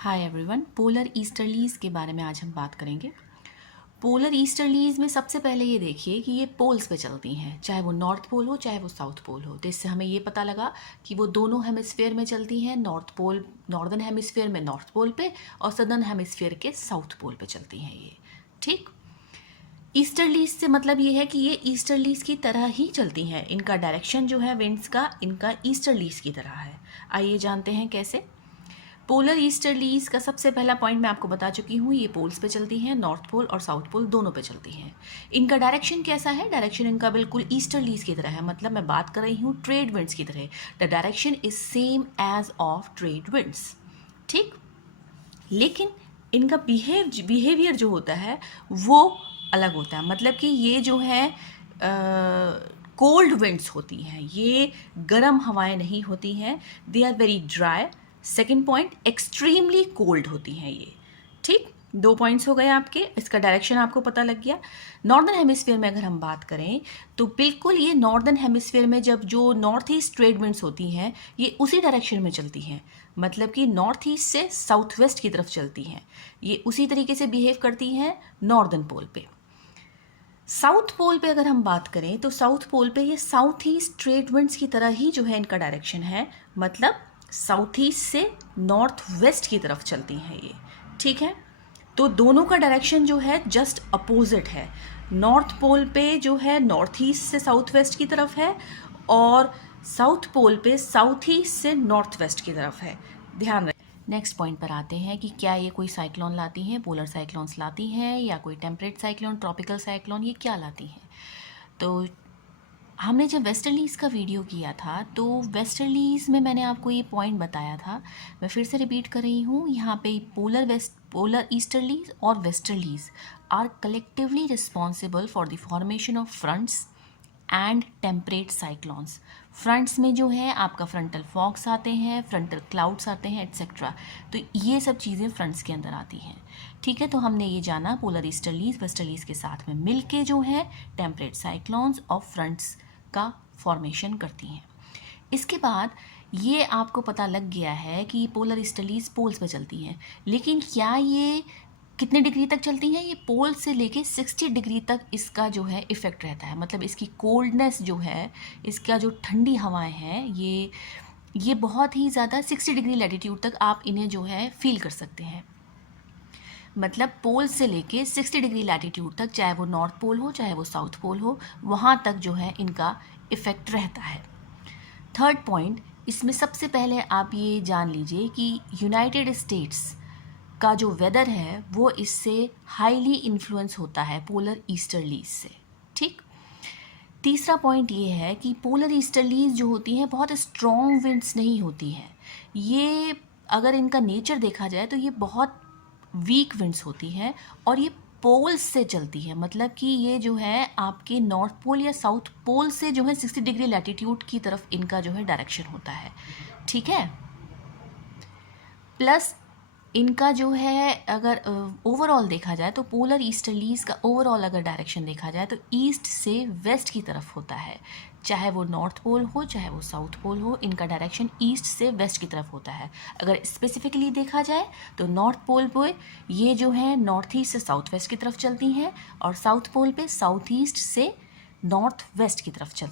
Hi everyone, polar easterlies के बारे में आज हम बात करेंगे। पोलर ईस्टर्लीज में सबसे पहले ये देखिए कि ये पोल्स पे चलती हैं, चाहे वो नॉर्थ पोल हो चाहे वो साउथ पोल हो। तो इससे हमें ये पता लगा कि वो दोनों हेमिस्फेयर में चलती हैं, नॉर्थ पोल नॉर्दर्न हेमिस्फेयर में नॉर्थ पोल पे और सदर्न हेमिस्फेयर के साउथ पोल पे चलती हैं ये। ठीक। ईस्टर्लीज से मतलब ये है कि ये ईस्टर्लीज की तरह ही चलती हैं, इनका डायरेक्शन जो है विंड्स का इनका ईस्टर्लीज की तरह है। आइए जानते हैं कैसे। पोलर ईस्टर्लीज का सबसे पहला पॉइंट मैं आपको बता चुकी हूँ, ये पोल्स पे चलती हैं, नॉर्थ पोल और साउथ पोल दोनों पे चलती हैं। इनका डायरेक्शन कैसा है? डायरेक्शन इनका बिल्कुल ईस्टर्लीज की तरह है, मतलब मैं बात कर रही हूँ ट्रेड विंड्स की तरह। The direction is same as of trade winds. ठीक। लेकिन इनका बिहेवियर जो होता है वो अलग होता है, मतलब कि ये जो है कोल्ड विंड्स होती हैं, ये गर्म हवाएं नहीं होती हैं, they are very dry. Second point, extremely cold होती हैं ये। ठीक, 2 पॉइंट्स हो गए आपके। इसका डायरेक्शन आपको पता लग गया। नॉर्दर्न हेमिस्फीयर में अगर हम बात करें तो बिल्कुल ये नॉर्दर्न हेमिस्फीयर में जब जो नॉर्थ ईस्ट ट्रेड विंड्स होती हैं ये उसी डायरेक्शन में चलती हैं, मतलब कि नॉर्थ ईस्ट से साउथ वेस्ट की तरफ चलती हैं। ये उसी तरीके से बिहेव करती हैं नॉर्दर्न पोल पे। साउथ पोल पे अगर हम बात करें तो साउथ पोल पे ये साउथ ईस्ट ट्रेड विंड्स की तरह ही जो है इनका डायरेक्शन है, मतलब साउथ ईस्ट से नॉर्थ वेस्ट की तरफ चलती हैं ये। ठीक है, तो दोनों का डायरेक्शन जो है जस्ट अपोजिट है। नॉर्थ पोल पे जो है नॉर्थ ईस्ट से साउथ वेस्ट की तरफ है और साउथ पोल पे साउथ ईस्ट से नॉर्थ वेस्ट की तरफ है। ध्यान रखें। नेक्स्ट पॉइंट पर आते हैं कि क्या ये कोई साइक्लोन लाती हैं, पोलर साइक्लोन्स लाती हैं या कोई टेम्परेट साइक्लोन, ट्रॉपिकल साइक्लोन, ये क्या लाती हैं। तो हमने जब वेस्टर्लीज़ का वीडियो किया था तो वेस्टर्लीज़ में मैंने आपको ये पॉइंट बताया था, मैं फिर से रिपीट कर रही हूँ यहाँ पे। पोलर ईस्टर्लीज़ और westerlies are collectively responsible for the formation of fronts and temperate cyclones. Fronts में जो है आपका फ्रंटल फॉग्स आते हैं, फ्रंटल क्लाउड्स आते हैं, एट्सेट्रा। तो ये सब चीज़ें फ्रंट्स के अंदर आती हैं। ठीक है, तो हमने ये जाना पोलर ईस्टर्लीज़ वेस्टर्लीज़ के साथ में मिलके जो है टेम्परेट साइक्लोन्स और फ्रंट्स का फॉर्मेशन करती हैं। इसके बाद ये आपको पता लग गया है कि पोलर ईस्टर्लीज़ पोल्स पे चलती हैं, लेकिन क्या ये कितने डिग्री तक चलती हैं? ये पोल से लेके 60 डिग्री तक इसका जो है इफ़ेक्ट रहता है, मतलब इसकी कोल्डनेस जो है, इसका जो ठंडी हवाएं हैं, ये बहुत ही ज़्यादा 60 डिग्री लैटिट्यूड तक आप इन्हें जो है फील कर सकते हैं। मतलब पोल से लेके 60 डिग्री लैटिट्यूड तक, चाहे वो नॉर्थ पोल हो चाहे वो साउथ पोल हो, वहाँ तक जो है इनका इफ़ेक्ट रहता है। थर्ड पॉइंट, इसमें सबसे पहले आप ये जान लीजिए कि यूनाइटेड स्टेट्स का जो वेदर है वो इससे हाईली इन्फ्लुएंस होता है पोलर ईस्टर्लीज से। ठीक। तीसरा पॉइंट ये है कि पोलर ईस्टर्लीज जो होती हैं बहुत स्ट्रॉन्ग विंड्स नहीं होती हैं, ये अगर इनका नेचर देखा जाए तो ये बहुत वीक विंड्स होती हैं और ये पोल्स से चलती है, मतलब कि ये जो है आपके नॉर्थ पोल या साउथ पोल से जो है 60 डिग्री लैटिट्यूड की तरफ इनका जो है डायरेक्शन होता है। ठीक है, प्लस इनका जो है अगर ओवरऑल देखा जाए तो पोलर ईस्टर्लीज़ का ओवरऑल अगर डायरेक्शन देखा जाए तो ईस्ट से वेस्ट की तरफ होता है, चाहे वो नॉर्थ पोल हो चाहे वो साउथ पोल हो, इनका डायरेक्शन ईस्ट से वेस्ट की तरफ होता है। अगर स्पेसिफिकली देखा जाए तो नॉर्थ पोल पे ये जो है नॉर्थ ईस्ट से साउथ वेस्ट की तरफ चलती हैं और साउथ पोल पे साउथ ईस्ट से नॉर्थ वेस्ट की तरफ चलती हैं।